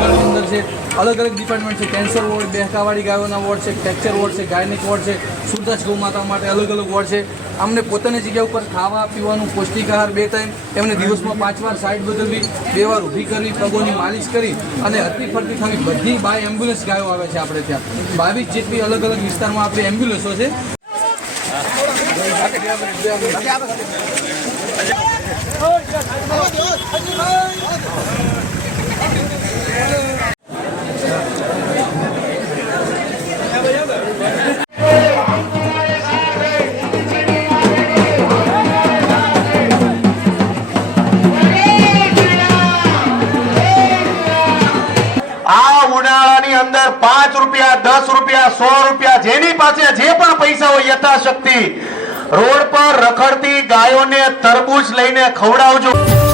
માતા અંદર છે. અલગ અલગ ડિપાર્ટમેન્ટ છે. કેન્સર વોર્ડ બેહકાવાળી ગાયોના વોર્ડ છે ફ્રેક્ચર વોર્ડ છે, ગાયનિક વોર્ડ છે, સુરદાસ ગૌ માતા માટે અલગ અલગ વોર્ડ છે. અમને પોતાની જગ્યા ઉપર ખાવા, પીવાનું, પૌષ્ટિક આહાર બે ટાઈમ એમને દિવસમાં પાંચ વાર સાઈડ બદલવી બે વાર ઊભી કરવી પગોની માલિશ કરી અને હરતી ફરતી થવી બધી બાય એમ્બ્યુલન્સ ગાયો આવે છે આપણે ત્યાં. બાવીસ જેટલી અલગ અલગ વિસ્તારમાં આપણી એમ્બ્યુલન્સો છે. આ રૂપિયા, સો રૂપિયા જેની પાસે જે પણ પૈસા હોય યથાશક્તિ, રોડ પર રખડતી ગાયોને તરબૂચ લઈને ખવડાવજો.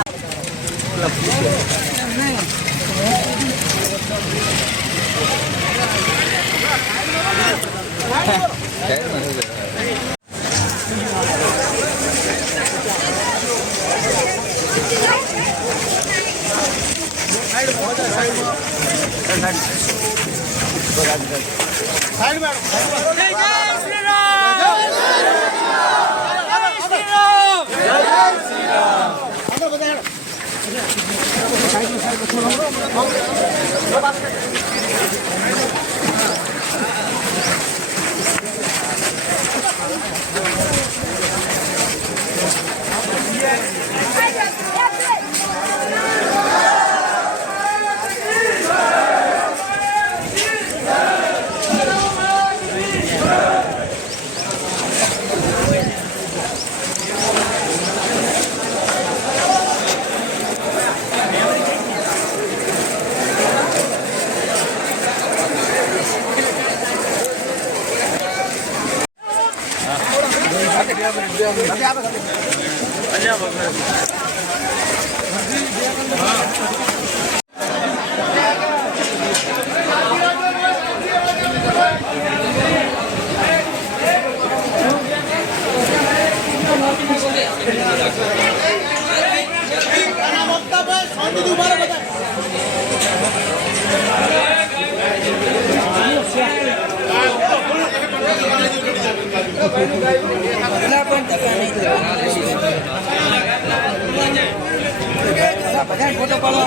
Side madam Thank you. Obrigada.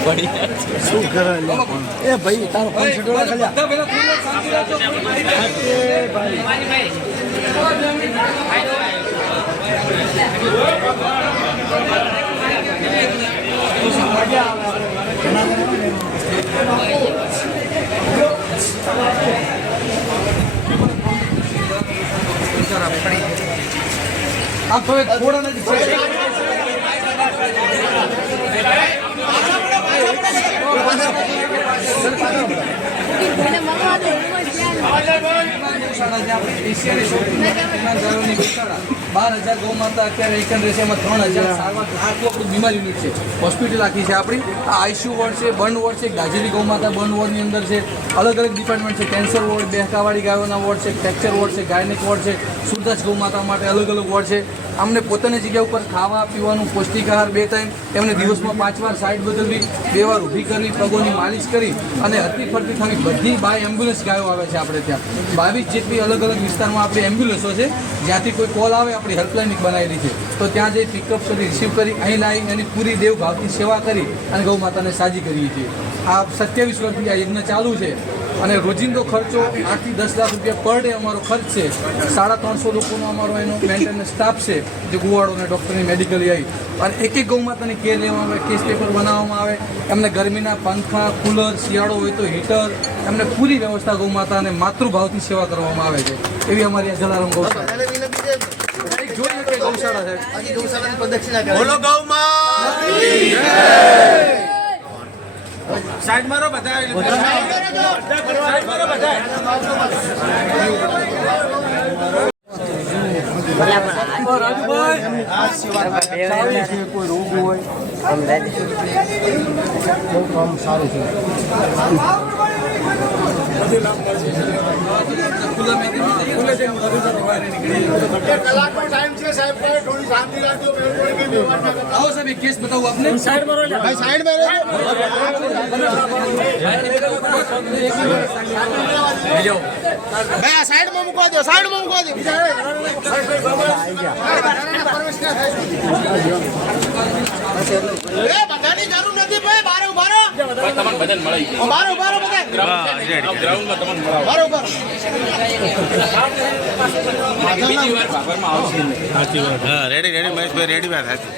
શું કરે એ ભાઈ તારો ફોન રાખજો. આ તો એક થોડા નથી છે. શાળા જે ગૌશાળા, બાર હજાર ગૌ અત્યારે રહેશે, એમાં ત્રણ હજાર સારવાર આટલું છે. હોસ્પિટલ આખી છે આપણી. આ વોર્ડ છે બર્ન વોર્ડ છે, ગાજરી ગૌ માતા વોર્ડની અંદર છે. અલગ અલગ ડિપાર્ટમેન્ટ છે. કેન્સર વોર્ડ બેહકાવાળી ગાયોના વોર્ડ છે ફ્રેક્ચર વોર્ડ છે ગાયનિક વોર્ડ છે, સુરદાસ ગૌ માતા માટે અલગ અલગ વોર્ડ છે. અમને પોતાની જગ્યા ઉપર ખાવા, પીવાનું પૌષ્ટિક આહાર બે ટાઈમ એમને દિવસમાં પાંચ વાર સાઈડ બદલવી બે વાર ઊભી કરવી પગોની માલિશ કરી અને હરતી ફરતી થવી બધી બાય એમ્બ્યુલન્સ ગાયો આવે છે આપણે ત્યાં. બાવીસ જેટલી અલગ અલગ વિસ્તારમાં આપણી એમ્બ્યુલન્સો છે. જ્યાંથી કોઈ કોલ આવે, આપણી હેલ્પલાઇન બનાવેલી છે. તો ત્યાં જઈ પિકઅપ સુધી રિસીવ કરી અહીં લાવી એની પૂરી દેવ ભાવથી સેવા કરી અને ગૌ માતાને સાજી કરીએ છીએ. આ સત્યાવીસ વર્ષથી આ યજ્ઞ ચાલુ છે અને રોજિંદો ખર્ચો આઠથી દસ લાખ રૂપિયા પર ડે અમારો ખર્ચ છે. સાડા ત્રણસો લોકોનો અમારો એનો મેન્ટેનન્સ સ્ટાફ છે જે ગુવાડો અને ડૉક્ટરની મેડિકલી આવી અને એક એક ગૌ માતાની કેર લેવામાં આવે કેસ પેપર બનાવવામાં આવે. એમને ગરમીના પંખા કુલર શિયાળો હોય તો હીટર એમને પૂરી વ્યવસ્થા ગૌ માતા અને માતૃભાવથી સેવા કરવામાં આવે છે. એવી અમારી આ જલારામ ગૌશાળા બોલો ગૌ સાઈડ મારો બધા સાઈડ મારો બધા કોઈ રોગ હોય બહુ કામ સારું છે. બધું બતાવું આપને સાઈડમાં જરૂર નથી ભાઈ બારે ઊભા રહો બારે ઊભા રહો બધા. બારે ઊભા રહો. હા રેડી રેડી મહેશભાઈ રેડી વાત સાચી.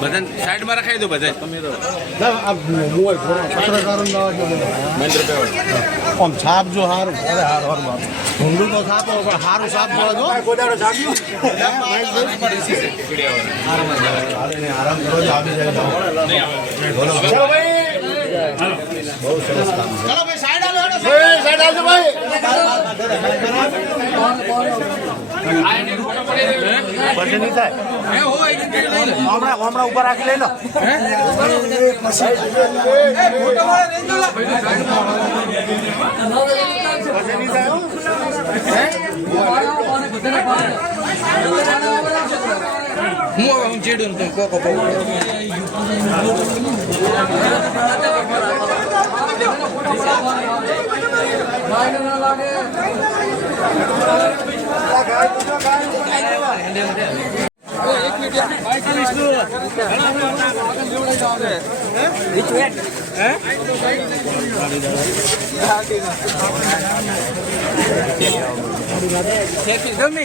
બધાને સાઈડમાં રખાઈ દો બધા. આમ છાપ જો સારું અરે હારું હારું. ઊંડું તો છાપો પણ સારું છાપ જો. જો. ગોદાડો છાપ્યું આરામ કરો આવી જાય ચલો ભાઈ. સાઈડ આલો હેડો સાઈડ આવજો ભાઈ પછી નહીં થાય હે હોય એક લઈ લે હમણાં હમણાં ઉપર રાખી લઈ લો હું હવે હું ચેડું તમે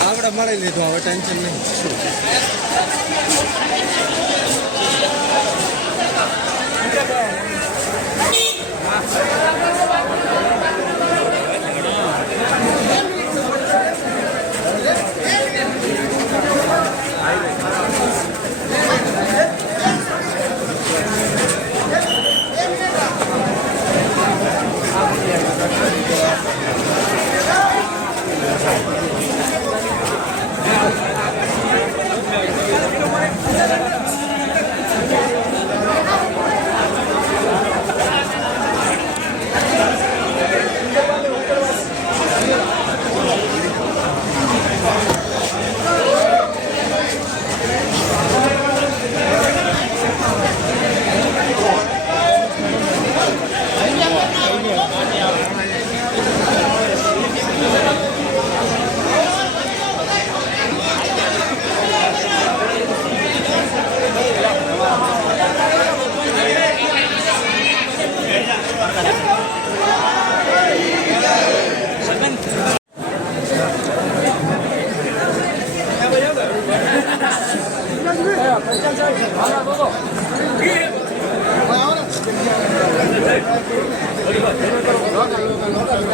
આવડે મળી લીધું હવે ટેન્શન નહીં.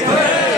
Hooray!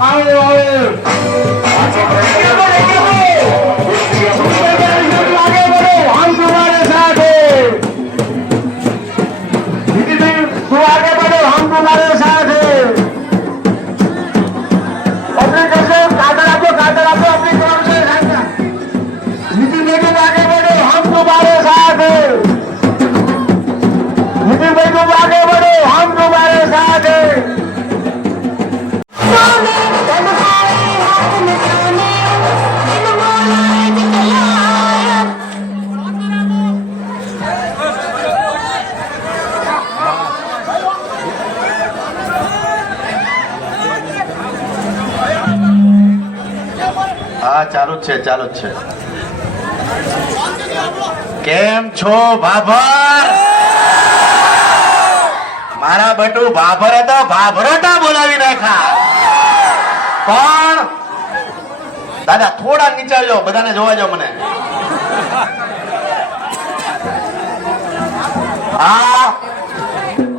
Hallelujah. હા, ચાલુ જ છે, ચાલુ જ છે. કેમ છો, ભાભર? મારા બટુ ભાભર હતો ભાભરતા બોલાવી નાખા કોણ દાદા, થોડા નીચે બધાને જોવા જો મને. આ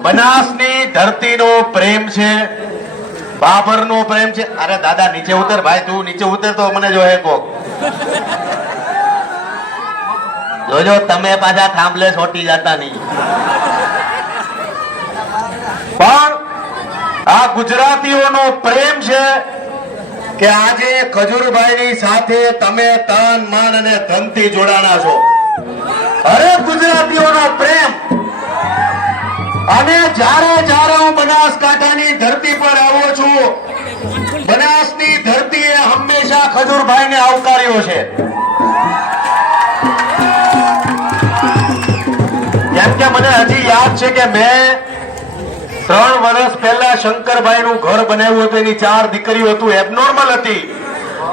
બનાસની ધરતીનો પ્રેમ છે. બાબરનો પ્રેમ છે. અરે દાદા, નીચે ઉતર ભાઈ, તું નીચે ઉતર તો મને જો કોક. જોજો, તમે પાછા થાંભલે સોટી જતા નહીં. પણ આ ગુજરાતીઓનો પ્રેમ છે કે આજે ખજૂરભાઈની સાથે તમે તન, મન અને ધનથી જોડાણા છો. અરે ગુજરાતીઓનો પ્રેમ અને જ્યારે જ્યારે હું બનાસકાંઠાની ધરતી પર આવું છું, બનાસની ધરતીએ હંમેશા ખજૂરભાઈને આવકાર્યો છે. કેમ કે મને હજી યાદ છે કે મેં ત્રણ વર્ષ પહેલા શંકરભાઈ નું ઘર બનાવ્યું હતું, એની ચાર દીકરીઓ હતું એબનોર્મલ હતી.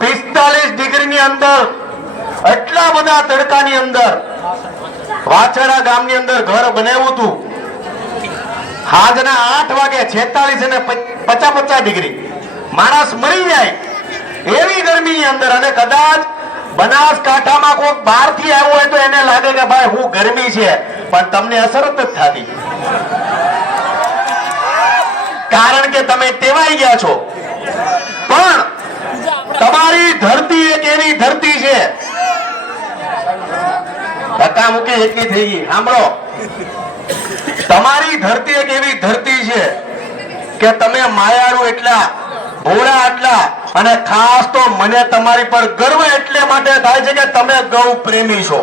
પિસ્તાલીસ ડિગ્રીની અંદર, એટલા બધા તડકાની અંદર વાછડા ગામની અંદર ઘર બનાવ્યું હતું. હાજના આઠ વાગે છેતાલીસ અને પચાસ પચાસ ડિગ્રી. માણસ મરી જાય એવી ગરમીની અંદર અને કદાચ બનાસકાંઠામાં કોઈક બહારથી આવ્યો હોય તો એને લાગે કે ભાઈ હું ગરમી છે, પણ તમને અસર જ થતી. કારણ કે તમે ટેવાઈ ગયા છો. પણ તમારી ધરતી એક એવી ધરતી છે. ધક્કા મૂકી એટલી થઈ ગઈ. સાંભળો. તમારી ધરતી એક એવી ધરતી છે કે તમે માયાળુ એટલા, ભોળા એટલા અને ખાસ તો મને તમારી પર ગર્વ એટલે માટે થાય છે કે તમે ગૌ પ્રેમી છો.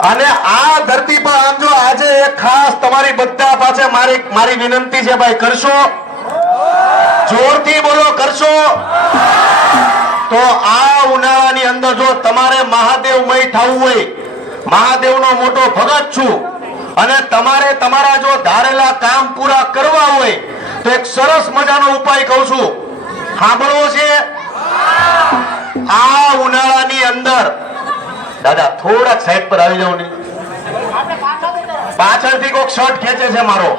અને આ ધરતી પર આમ જો આજે એક ખાસ તમારી બધા પાસે મારી મારી વિનંતી છે ભાઈ, કરશો? જોરથી બોલો, કરશો? તો આ ઉનાળાની અંદર જો તમારે મહાદેવમય થવું હોય મહાદેવનો મોટો ભગત છું. અને તમારે તમારા જો ધારેલા કામ પૂરા કરવા હોય, તો એક સરસ મજાનો ઉપાય કહું છું. સાંભળવો છે? આ ઉનાળાની અંદર, દાદા, થોડાક સાઈડ પર આવી જાવ ને. પાછળથી કોઈક શર્ટ ખેંચે છે મારો.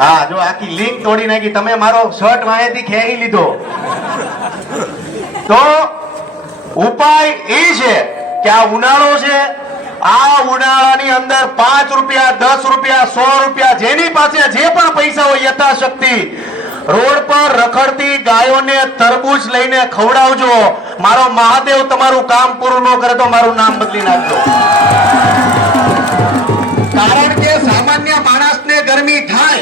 હા, જો આખી લિંક તોડી નાખી. તમે મારો શર્ટ વાંહેથી ખેંચી લીધો. તો ઉપાય એ છે કે આ ઉનાળો છે, આ ઉનાળાની અંદર પાંચ રૂપિયા, દસ રૂપિયા, સો રૂપિયા જેની પાસે જે પણ પૈસા હોય યથાશક્તિ, રોડ પર રખડતી ગાયોને તરબૂચ લઈને ખવડાવજો. મારો મહાદેવ તમારું કામ પૂરું ન કરે તો મારું નામ બદલી નાખજો. કારણ કે સામાન્ય માણસને ગરમી થાય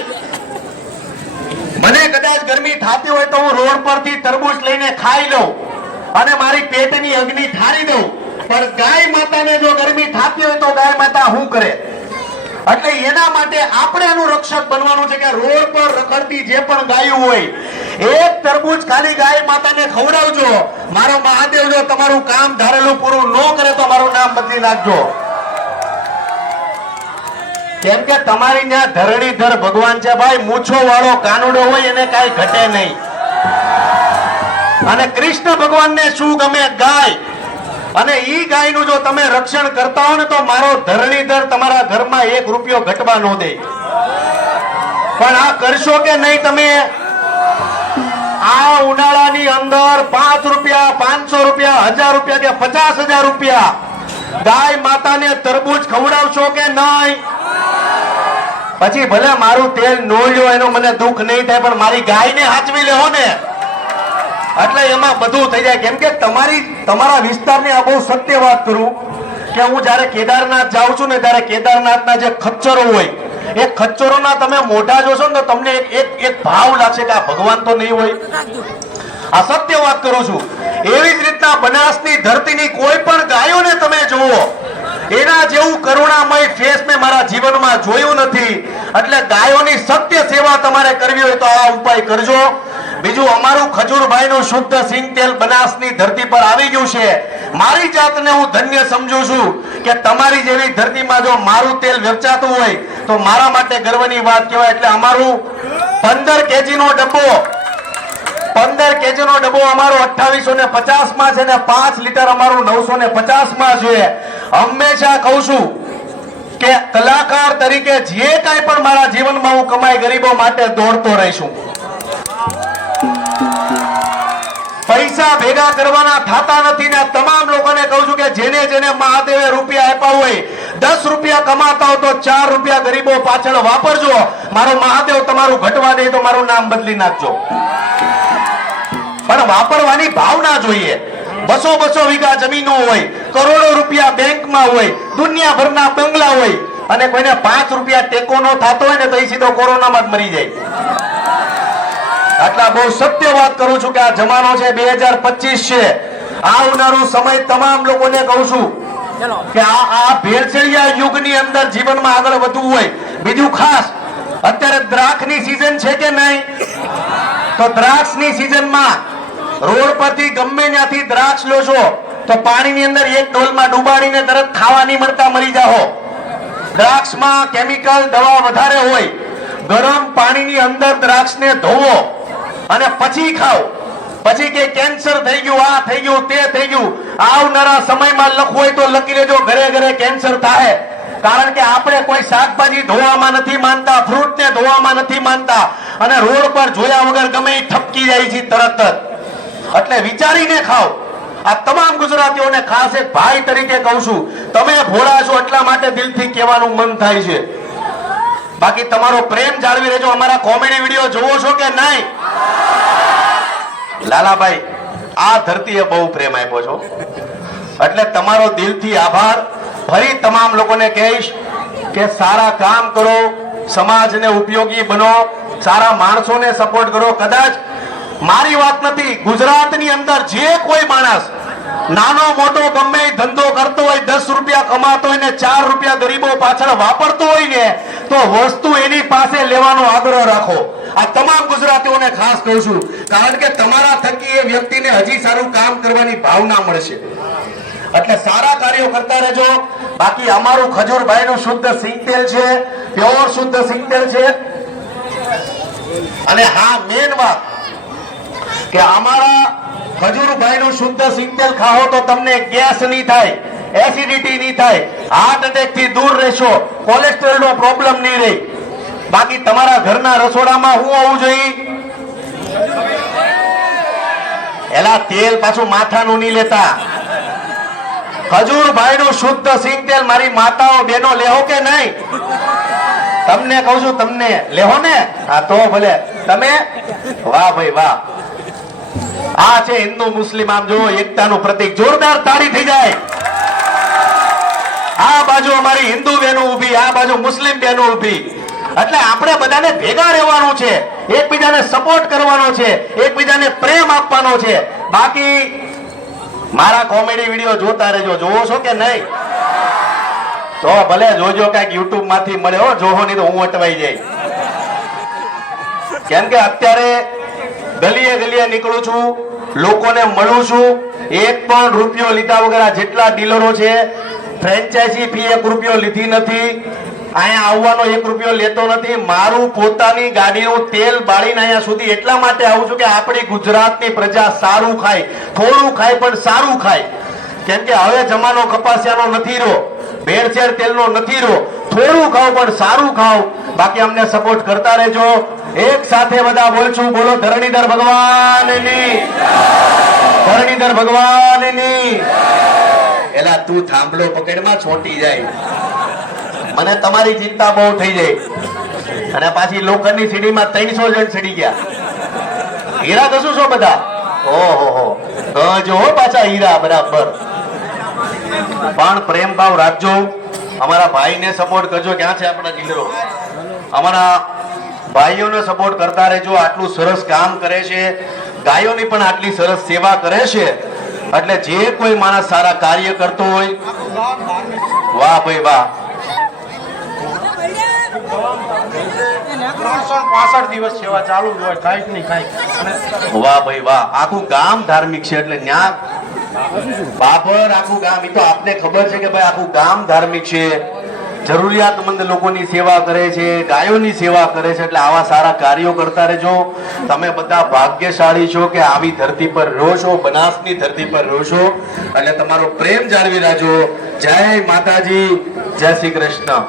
મને કદાચ ગરમી થતી હોય તો હું રોડ પરથી તરબૂચ લઈને ખાઈ લઉં અને મારી પેટની અગ્નિ ઠારી દઉં. પણ ગાય માતાને જો ગરમી થતી હોય તો ગાય માતા શું કરે? એટલે એના માટે આપણે એનું રક્ષક બનવાનું છે કે રોડ પર રખડતી જે પણ ગાયું હોય, એક તરબૂચ ખાલી ગાય માતાને ખવડાવજો. મારો મહાદેવ જો તમારું કામ ધારેલું પૂરું ન કરે તો મારું નામ બદલી નાખજો. કેમ કે તમારી ત્યાં ધરણીધર ભગવાન છે ભાઈ, મૂછો વાળો કાનુડો હોય એને કાંઈ ઘટે નહીં. અને કૃષ્ણ ભગવાનને શું ગમે? ગાય. અને ઈ ગાયનું જો તમે રક્ષણ કરતા હો ને તો મારો ધરણીધર તમારા ઘરમાં એક રૂપિયો ઘટવા ન દે. પણ આ કરશો કે નહીં તમે? આ ઉનાળાની અંદર પાંચ રૂપિયા, પાંચસો રૂપિયા, હજાર રૂપિયા કે પચાસ હજાર રૂપિયા ગાય માતાને તરબૂચ ખવડાવશો કે નહીં પછી ભલે મારું તેલ નો લ્યો એનું મને દુઃખ નહીં થાય, પણ મારી ગાયને હાચવી લેવો ને. એટલે એમાં બધું થઈ જાય. કેમ કે તમારી, તમારા વિસ્તારની આ બહુ સત્ય વાત કરું કે હું જ્યારે કેદારનાથ જાઉં છું ને, ત્યારે કેદારનાથના જે ખચ્ચરો હોય, એ ખચ્ચરોના તમે મોઢા જોશો ને તમને એક એક ભાવ લાગશે કે આ ભગવાન તો નહીં હોય. આ સત્ય વાત કરું છું. એવી જ રીતના બનાસની ધરતીની કોઈ પણ ગાયોને તમે જુઓ, એના જેવું કરુણામય ફેસ મેં મારા જીવનમાં જોયું નથી. એટલે ગાયોની સત્ય સેવા તમારે કરવી હોય તો આ ઉપાય કરજો. બીજું, અમારું ખજૂરભાઈનું શુદ્ધ સિંગ તેલ બનાસની ધરતી પર આવી ગયું છે. મારી જાતને હું ધન્ય સમજુ છું કે તમારી જેવી ધરતીમાં જો મારું તેલ વેચાતું હોય, તો મારા માટે ગર્વની વાત કહેવાય. એટલે અમારું પંદર કેજીનો ડબ્બો પંદર કેજી નો ડબ્બો અમારો અઠાવીસો ને પચાસમાં છે ને પાંચ લીટર અમારું નવસો ને પચાસમાં છે હંમેશા કહું છું કે કલાકાર તરીકે જે કાંઈ પણ મારા જીવનમાં હું કમાઈ ગરીબો માટે દોડતો રહીશું. પૈસા ભેગા કરવાના થતા નથી ને તમામ લોકોને કહું છું કે જેને જેને મહાદેવે રૂપિયા આપ્યા હોય, દસ રૂપિયા કમાતા હો તો ચાર રૂપિયા ગરીબો પાછળ વાપરજો. મારો મહાદેવ તમારું ઘટવા દે તો મારું નામ બદલી નાખજો. પણ વાપરવાની ભાવના જોઈએ. બસો બસો વીઘા જમીનો હોય, કરોડો રૂપિયા બેંકમાં હોય, દુનિયાભરના બંગલા હોય, અને કોઈને પાંચ રૂપિયા ટેકો નો થતો હોય ને તો એ સીધો કોરોનામાં જ મરી જાય. આટલા બહુ સત્ય વાત કરું છું કે આ જમાનો છે બે હજાર પચીસ છે. આવનારો સમય તમામ લોકોને કહું છું કે આ આ ભેળસેળિયા યુગની અંદર જીવનમાં આગળ વધવું હોય. બીજું ખાસ, અત્યારે દ્રાક્ષની સીઝન છે કે નહીં? તો દ્રાક્ષની સિઝનમાં રોડ પરથી ગમે ત્યાંથી દ્રાક્ષ લો છો તો પાણીની અંદર એક ડોલમાં ડુબાડીને તરત ખાવા નહીં મળતા મરી જાઓ. દ્રાક્ષમાં કેમિકલ, દવા વધારે હોય, ગરમ પાણીની અંદર દ્રાક્ષને ધોવો અને પછી ખાઓ. પછી કે કેન્સર થઈ ગયું, આ થઈ ગયું, તે થઈ ગયું. આવનારા સમયમાં લખવું હોય તો લખી લેજો, ઘરે ઘરે કેન્સર થાય. કારણ કે આપણે કોઈ શાકભાજી ધોવામાં નથી માનતા ફ્રૂટ ને ધોવામાં નથી માનતા. અને રોડ પર જોયા વગર ગમે ઠપકી જાય છે તરત જ. એટલે વિચારીને ખાઓ. આ તમામ ગુજરાતીઓને ખાસ એક ભાઈ તરીકે કહું છું, તમે ભોળા છો એટલા માટે દિલથી કહેવાનું મન થાય છે. બાકી તમારો પ્રેમ જાળવી રહેજો, અમારા કોમેડી વીડિયો જોવો છો કે નહીં? લાલાભાઈ, આ ધરતીએ બહુ પ્રેમ આપ્યો છો. એટલે તમારો દિલથી આભાર. ફરી તમામ લોકોને કહીશ કે સારા કામ કરો, સમાજને ઉપયોગી બનો, સારા માણસોને સપોર્ટ કરો. કદાચ મારી વાત નથી. ગુજરાતની અંદર જે કોઈ માણસ નાનો મોટો ગમે ધંધો કરતો હોય, દસ રૂપિયા કમાતો હોય ને ચાર રૂપિયા ગરીબો પાછળ વાપરતો હોય ને, તો વસ્તુ એની પાસે લેવાનો આગ્રહ રાખો. આ તમામ ગુજરાતીઓને ખાસ કહું છું, કારણ કે તમારા થકી એ વ્યક્તિને હજી સારું કામ કરવાની ભાવના મળશે. એટલે સારા કાર્યો કરતા રહેજો. બાકી અમારું ખજૂરભાઈ નું શુદ્ધ સિંગતેલ છે, પ્યોર શુદ્ધ સિંગતેલ છે. અને હા મેન વાત કે અમારા ખજૂરભાઈનું શુદ્ધ સિંગતેલ ખાઓ તો તમને ગેસ નહીં થાય એસિડિટી નહીં થાય હાર્ટ એટેકથી દૂર રહેશો કોલેસ્ટ્રોલ નો પ્રોબ્લેમ નહીં રહે. બાકી તમારા ઘરના રસોડામાં શું હોવું જોઈએ? એલા તેલ પાછું માથાનું નહીં લેતા. ખજૂરભાઈ નું શુદ્ધ સિંગ તેલ મારી માતાઓ બેનો લેહો કે નહીં? તમને કહું છું, તમને લેહો ને? હા, તો ભલે. તમે? વાહ ભાઈ, વાહ. આ છે હિન્દુ મુસ્લિમ, આમ જો એકતાનું પ્રતીક. જોરદાર તાળી થઈ જાય. આ બાજુ અમારી હિન્દુ બહેનો ઊભી, આ બાજુ મુસ્લિમ બહેનો ઊભી. એટલે આપણે બધાને ભેગા રહેવાનું છે, એકબીજાને સપોર્ટ કરવાનો છે, એકબીજાને પ્રેમ આપવાનો છે. બાકી મારા કોમેડી વીડિયો જોતા રહેજો. જોવો છો કે નહીં? તો ભલે જોજો કંઈક યુટ્યુબમાંથી મળે. હો જોહો નહીં તો હું અટવાઈ જાય કેમ કે અત્યારે ગલીએ ગલીએ નીકળું છું, લોકોને મળું છું. એક પણ રૂપિયો લીધા વગર જેટલા ડીલરો છે ફ્રેન્ચાઇઝી ફી એક રૂપિયો લીધી નથી. અહીંયા આવવાનો એક રૂપિયો લેતો નથી. મારું પોતાની ગાડીનું તેલ બાળીને અહીંયા સુધી એટલા માટે આવું છું કે આપણી ગુજરાતની પ્રજા સારું ખાય. થોડું ખાય પણ સારું ખાય. કેમ કે હવે જમાનો કપાસિયાનો નથી રહ્યો. ભેળસેળ તેલનો નથી રહ્યો. થોડું ખાવ પણ સારું ખાવ. બાકી અમને સપોર્ટ કરતા રહેજો. એક સાથે બધા બોલશું બોલો, ધરણીધર ભગવાનની. ધરણીધર ભગવાનની. એલા, તું થાંભલો પકડમાં છોટી જાય. મને તમારી ચિંતા બહુ થઈ જાય. અને પાછી લોખંડની સીડીમાં ત્રણસો જણ ચડી ગયા. હીરા કશું છો બધા? ઓહો, હો. જો પાછા હીરા, બરાબર. પણ પ્રેમ ભાવ રાખજો. અમારા ભાઈને સપોર્ટ કરજો. ક્યાં છે આપણા ડીલરો અમારા ભાઈઓને સપોર્ટ કરતા રહેજો આટલું સરસ કામ કરે છે. ગાયોની પણ આટલી સરસ સેવા કરે છે. એટલે જે કોઈ માણસ સારા કાર્ય કરતો હોય વાહ ભાઈ વાહ. દિવસ સેવા ચાલુ જ હોય કાંઈક નહીં કાંઈક. વાહ ભાઈ વાહ. આખું ગામ ધાર્મિક છે એટલે ન્યા બાબર આખું ગામ એ તો આપને ખબર છે કે ભાઈ આખું ગામ ધાર્મિક છે. જરૂરિયાતમંદ લોકોની સેવા કરે છે, ગાયોની સેવા કરે છે, એટલે આવા સારા કાર્યો કરતા રહેજો. તમે બધા ભાગ્યશાળી છો કે આવી ધરતી પર રહો છો, બનાસની ધરતી પર રહો છો, અને તમારો પ્રેમ જાળવી રાખજો. જય માતાજી, જય શ્રી કૃષ્ણ.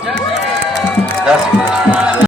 જય શ્રી કૃષ્ણ.